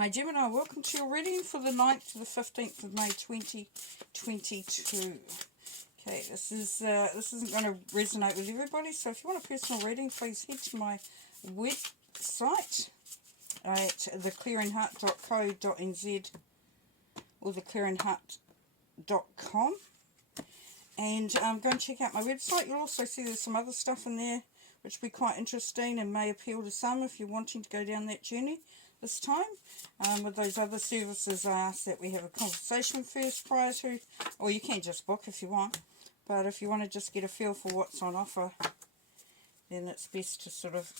Hi Gemini, welcome to your reading for the 9th to the 15th of May 2022. Okay, this isn't going to resonate with everybody, so if you want a personal reading, please head to my website at theclearingheart.co.nz or theclearingheart.com, and go and check out my website. You'll also see there's some other stuff in there which will be quite interesting and may appeal to some if you're wanting to go down that journey this time. With those other services, I ask that we have a conversation first prior to, or you can just book if you want, but if you want to just get a feel for what's on offer, then it's best to sort of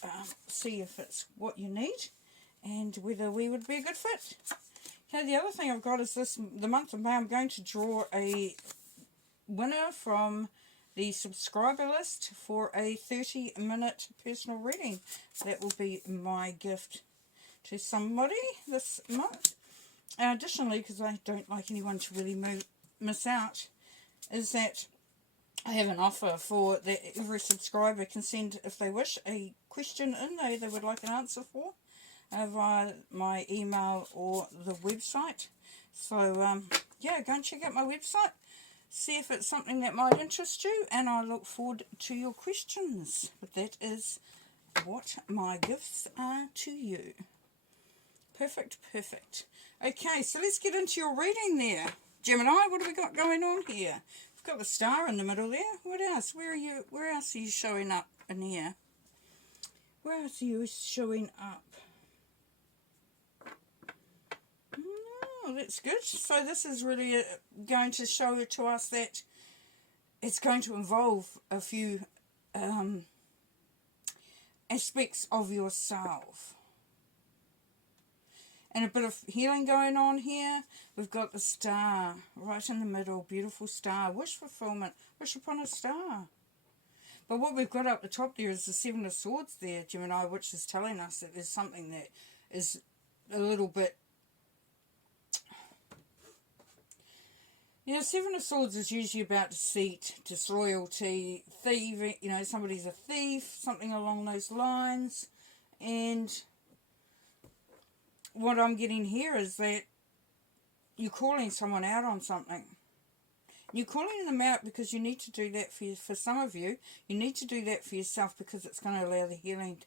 see if it's what you need and whether we would be a good fit. Okay, the other thing I've got is the month of May, I'm going to draw a winner from the subscriber list for a 30-minute personal reading. That will be my gift to somebody this month. Additionally, because I don't like anyone to really miss out, is that I have an offer for that every subscriber can send, if they wish, a question in they would like an answer for via my email or the website. So yeah, go and check out my website, see if it's something that might interest you, and I look forward to your questions. But that is what my gifts are to you. Perfect, perfect. Okay, so let's get into your reading there. Gemini, what have we got going on here? We've got the star in the middle there. What else? Where else are you showing up in here? Where else are you showing up? Oh, that's good. So this is really going to show to us that it's going to involve a few aspects of yourself. And a bit of healing going on here. We've got the star right in the middle. Beautiful star. Wish fulfillment. Wish upon a star. But what we've got up the top there is the Seven of Swords there, Gemini, which is telling us that there's something that is a little bit... You know, Seven of Swords is usually about deceit, disloyalty, thieving. You know, somebody's a thief, something along those lines. And what I'm getting here is that you're calling someone out on something. You're calling them out because you need to do that for some of you. You need to do that for yourself because it's going to allow the healing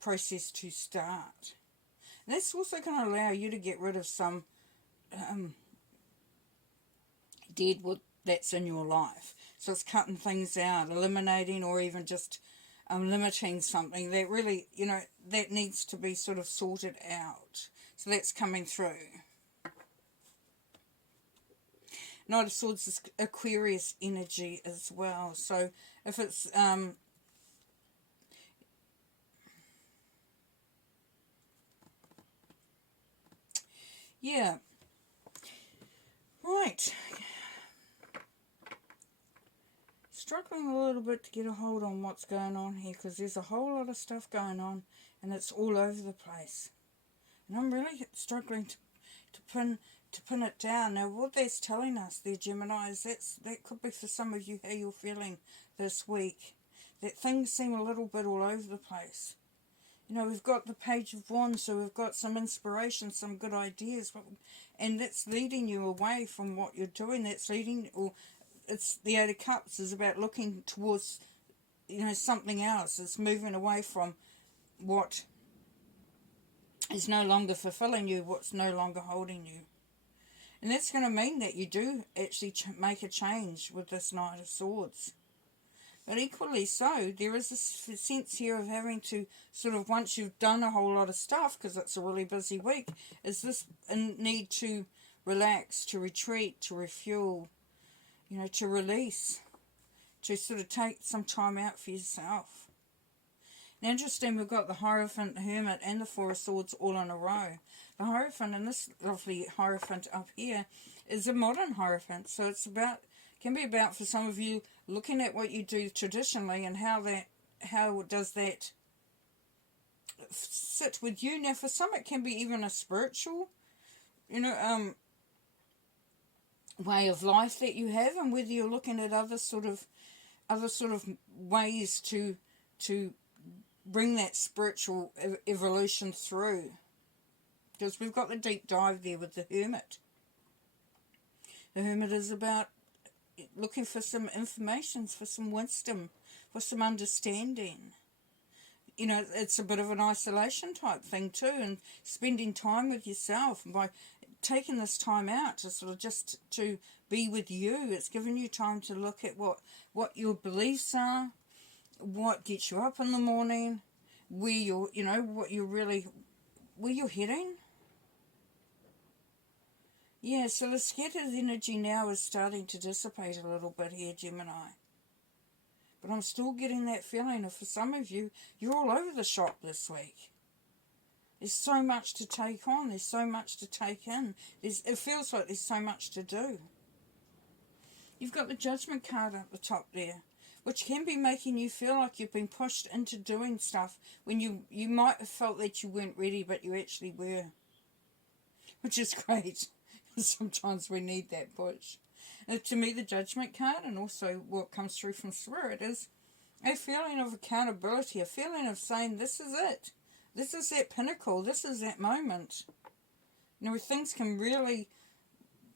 process to start. And that's also going to allow you to get rid of some dead wood that's in your life. So it's cutting things out, eliminating, or even just limiting something that really, you know, that needs to be sort of sorted out. So that's coming through. Knight of Swords is Aquarius energy as well. So if it's yeah, right. Struggling a little bit to get a hold on what's going on here, because there's a whole lot of stuff going on and it's all over the place. And I'm really struggling to pin it down. Now what that's telling us there, Gemini, is that could be for some of you how you're feeling this week. That things seem a little bit all over the place. You know, we've got the Page of Wands, so we've got some inspiration, some good ideas, and that's leading you away from what you're doing. That's leading, or it's the Eight of Cups is about looking towards, you know, something else. It's moving away from what is no longer fulfilling you, what's no longer holding you. And that's going to mean that you do actually make a change with this Knight of Swords. But equally so, there is this sense here of having to sort of, once you've done a whole lot of stuff, because it's a really busy week, is this need to relax, to retreat, to refuel, you know, to release, to sort of take some time out for yourself. Now, interesting, we've got the Hierophant, the Hermit, and the Four of Swords all in a row. The Hierophant, and this lovely Hierophant up here, is a modern Hierophant. So it's about, can be about, for some of you, looking at what you do traditionally and how does that sit with you. Now, for some, it can be even a spiritual, you know, way of life that you have, and whether you're looking at other sort of ways to bring that spiritual evolution through. Because we've got the deep dive there with the Hermit. The Hermit is about looking for some information, for some wisdom, for some understanding. You know, it's a bit of an isolation type thing too, and spending time with yourself. And by taking this time out to sort of just to be with you, it's giving you time to look at what your beliefs are, what gets you up in the morning, where you're, you know, what you're really, where you're heading. Yeah, so the scattered energy now is starting to dissipate a little bit here, Gemini. But I'm still getting that feeling of, for some of you, you're all over the shop this week. There's so much to take on. There's so much to take in. It feels like there's so much to do. You've got the Judgment card at the top there, which can be making you feel like you've been pushed into doing stuff when you might have felt that you weren't ready, but you actually were. Which is great. Sometimes we need that push. To me, the Judgment card, and also what comes through from Spirit, is a feeling of accountability, a feeling of saying, this is it. This is that pinnacle. This is that moment. You know, things can really,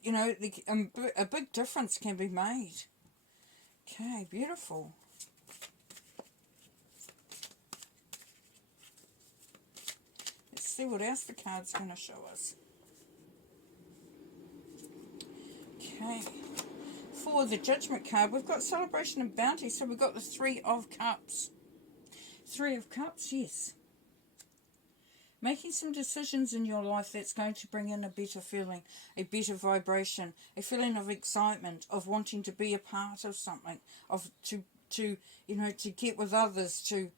you know, a big difference can be made. Okay, beautiful. Let's see what else the card's going to show us. Okay. For the Judgment card, we've got Celebration and Bounty, so we've got the Three of Cups. Three of Cups, yes. Making some decisions in your life that's going to bring in a better feeling, a better vibration, a feeling of excitement, of wanting to be a part of something, of to you know, to get with others, to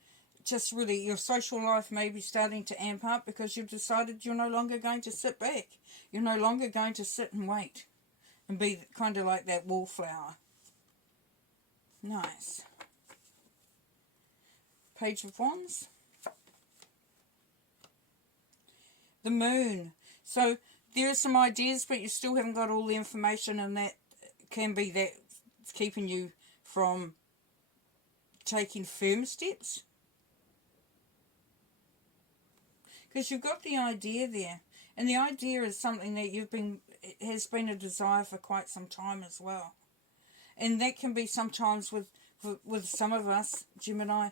just really, your social life may be starting to amp up because you've decided you're no longer going to sit back. You're no longer going to sit and wait and be kind of like that wallflower. Nice. Page of Wands. The Moon. So there are some ideas, but you still haven't got all the information, and that can be that it's keeping you from taking firm steps. Because you've got the idea there. And the idea is something that has been a desire for quite some time as well. And that can be sometimes with some of us, Gemini,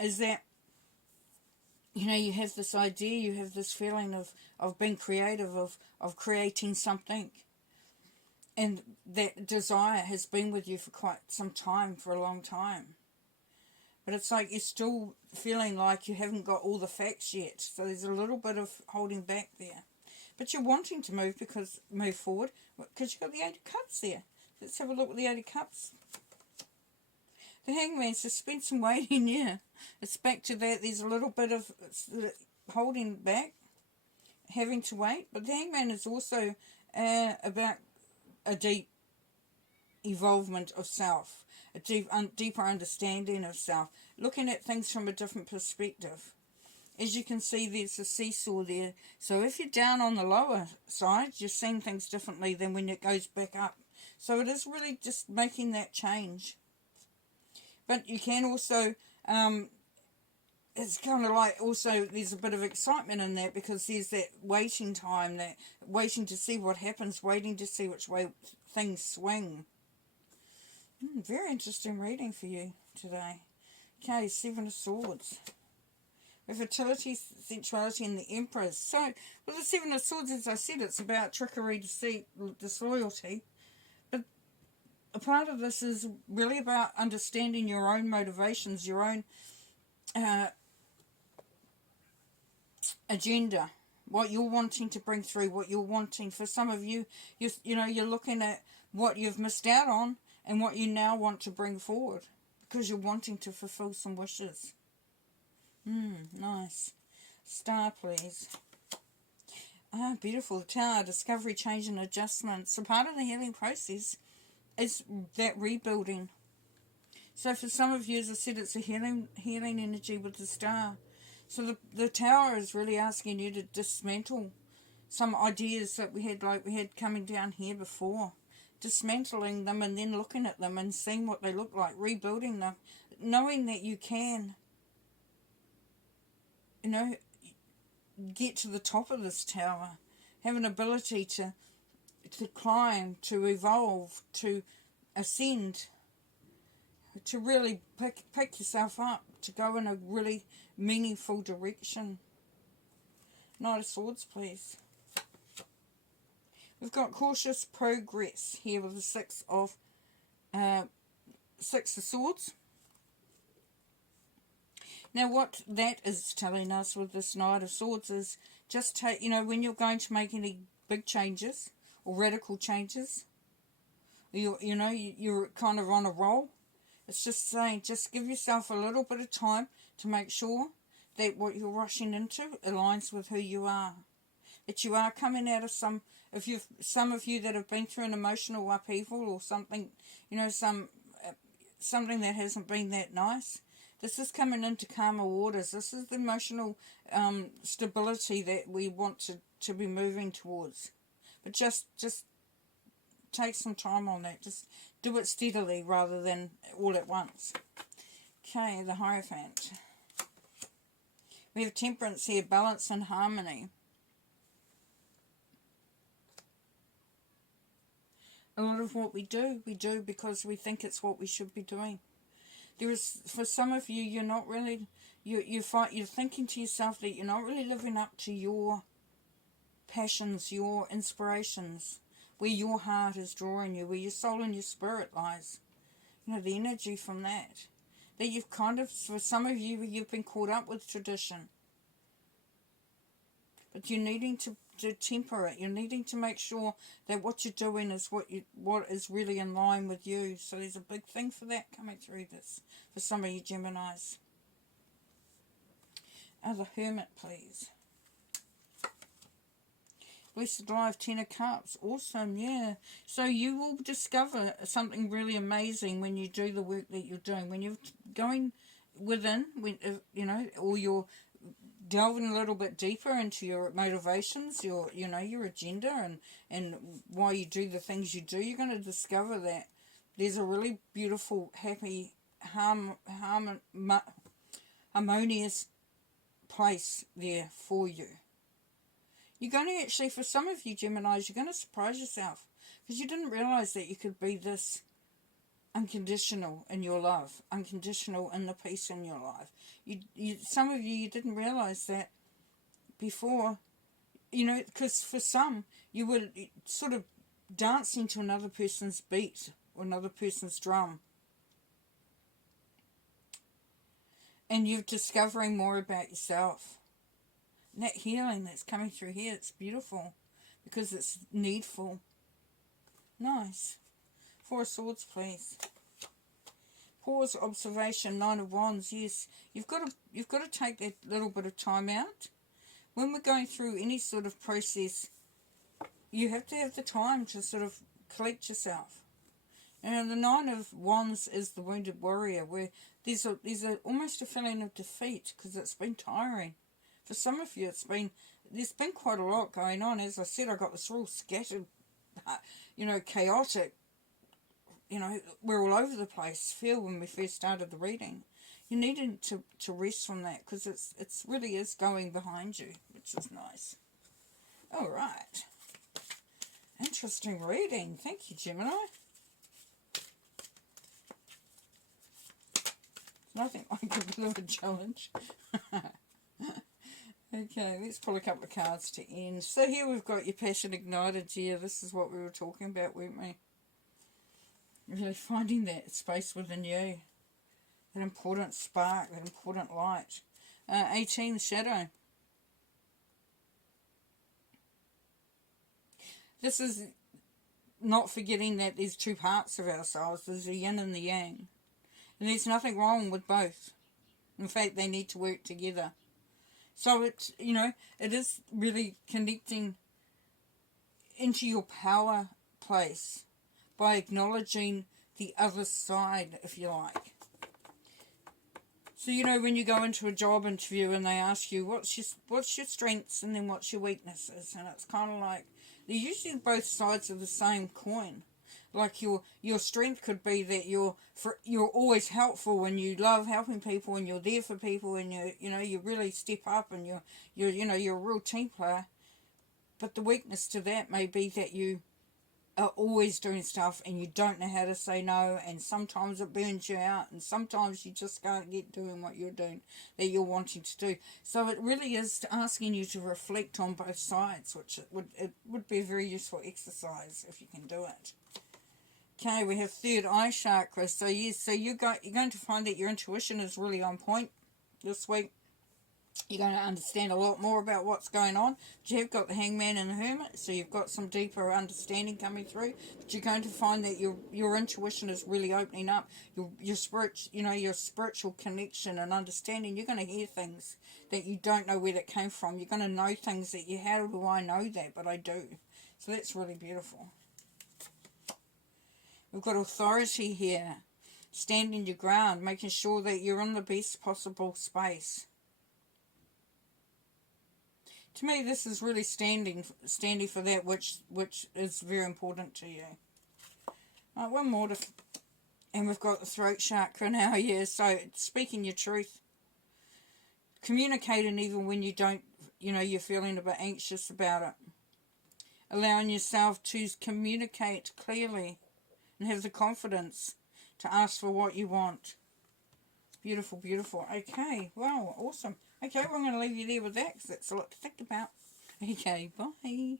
is that, you know, you have this idea, you have this feeling of being creative, of creating something. And that desire has been with you for quite some time, for a long time. But it's like you're still feeling like you haven't got all the facts yet. So there's a little bit of holding back there. But you're wanting to move forward because you've got the Eight of Cups there. Let's have a look at the Eight of Cups. The Hangman, suspense and waiting, yeah. It's back to that. There's a little bit of holding back, having to wait. But the Hangman is also about a deep evolvement of self, a deeper understanding of self, looking at things from a different perspective. As you can see, there's a seesaw there. So if you're down on the lower side, you're seeing things differently than when it goes back up. So it is really just making that change. But you can also, it's kind of like also there's a bit of excitement in that because there's that waiting time, that waiting to see what happens, waiting to see which way things swing. Very interesting reading for you today. Okay, Seven of Swords. Fertility, sensuality, and the Empress. So, with the Seven of Swords, as I said, it's about trickery, deceit, disloyalty. But a part of this is really about understanding your own motivations, your own agenda, what you're wanting to bring through, what you're wanting. For some of you, you're looking at what you've missed out on and what you now want to bring forward because you're wanting to fulfill some wishes. Nice. Star, please. Beautiful. The Tower, discovery, change and adjustment. So part of the healing process is that rebuilding. So for some of you, as I said, it's a healing energy with the Star. So the Tower is really asking you to dismantle some ideas that we had coming down here before. Dismantling them and then looking at them and seeing what they look like. Rebuilding them. Knowing that you can. You know, get to the top of this tower, have an ability to climb, to evolve, to ascend, to really pick yourself up, to go in a really meaningful direction. Knight of Swords, please. We've got cautious progress here with the Six of Swords. Now what that is telling us with this Knight of Swords is just take, when you're going to make any big changes or radical changes, you're kind of on a roll. It's just saying, just give yourself a little bit of time to make sure that what you're rushing into aligns with who you are. That you are coming out of some of you that have been through an emotional upheaval or something, something that hasn't been that nice. This is coming into calmer waters. This is the emotional stability that we want to be moving towards. But just take some time on that. Just do it steadily rather than all at once. Okay, the Hierophant. We have Temperance here, balance and harmony. A lot of what we do because we think it's what we should be doing. There is, for some of you, you're not really, you're thinking to yourself that you're not really living up to your passions, your inspirations, where your heart is drawing you, where your soul and your spirit lies. The energy from that. That you've kind of, for some of you, you've been caught up with tradition. But you're needing to temper it. You're needing to make sure that what you're doing is what is really in line with you. So there's a big thing for that coming through this for some of you Geminis. The Hermit, please. Blessed Life, 10 of Cups. Awesome, yeah. So you will discover something really amazing when you do the work that you're doing. When you're going within, or you're delving a little bit deeper into your motivations, your agenda, and why you do the things you do, you're going to discover that there's a really beautiful, happy, harmonious place there for you. You're going to actually, for some of you Geminis, you're going to surprise yourself because you didn't realize that you could be this unconditional in your love, unconditional in the peace in your life. Some of you didn't realize that before, because for some, you were sort of dancing to another person's beat or another person's drum. And you're discovering more about yourself. And that healing that's coming through here, it's beautiful because it's needful. Nice. 4 of Swords, please. Pause, observation, 9 of Wands. Yes, you've got to take that little bit of time out. When we're going through any sort of process, you have to have the time to sort of collect yourself. And the 9 of Wands is the wounded warrior, where there's almost a feeling of defeat because it's been tiring. For some of you, there's been quite a lot going on. As I said, I got this real scattered, chaotic, we're all over the place feel when we first started the reading. You needed to rest from that because it's really is going behind you, which is nice. All right. Interesting reading. Thank you, Gemini. Nothing like a bit of a challenge. Okay, let's pull a couple of cards to end. So here we've got your passion ignited here. This is what we were talking about, weren't we? Really finding that space within you. That important spark, that important light. 18, shadow. This is not forgetting that there's two parts of ourselves. There's the yin and the yang. And there's nothing wrong with both. In fact, they need to work together. So it's, it is really connecting into your power place by acknowledging the other side, if you like. So, when you go into a job interview and they ask you, what's your strengths and then what's your weaknesses? And it's kind of like, they're usually both sides of the same coin. Like your strength could be that you're always helpful and you love helping people and you're there for people and you really step up and you're a real team player. But the weakness to that may be that you are always doing stuff and you don't know how to say no, and sometimes it burns you out and sometimes you just can't get doing what you're doing that you're wanting to do. So it really is asking you to reflect on both sides, which it would be a very useful exercise if you can do it. Okay, we have third eye chakra. So yes, so you're going to find that your intuition is really on point this week. You're going to understand a lot more about what's going on. But you have got the Hangman and the Hermit, so you've got some deeper understanding coming through. But you're going to find that your intuition is really opening up. Your spiritual connection and understanding. You're going to hear things that you don't know where that came from. You're going to know things that how do I know that? But I do. So that's really beautiful. We've got authority here. Standing your ground, making sure that you're in the best possible space. To me, this is really standing for that which is very important to you. Right, one more, and we've got the throat chakra now. Yeah, so speaking your truth, communicating even when you don't, you're feeling a bit anxious about it. Allowing yourself to communicate clearly and have the confidence to ask for what you want. Beautiful, beautiful. Okay, wow, awesome. Okay, well, I'm going to leave you there with that because that's a lot to think about. Okay, bye.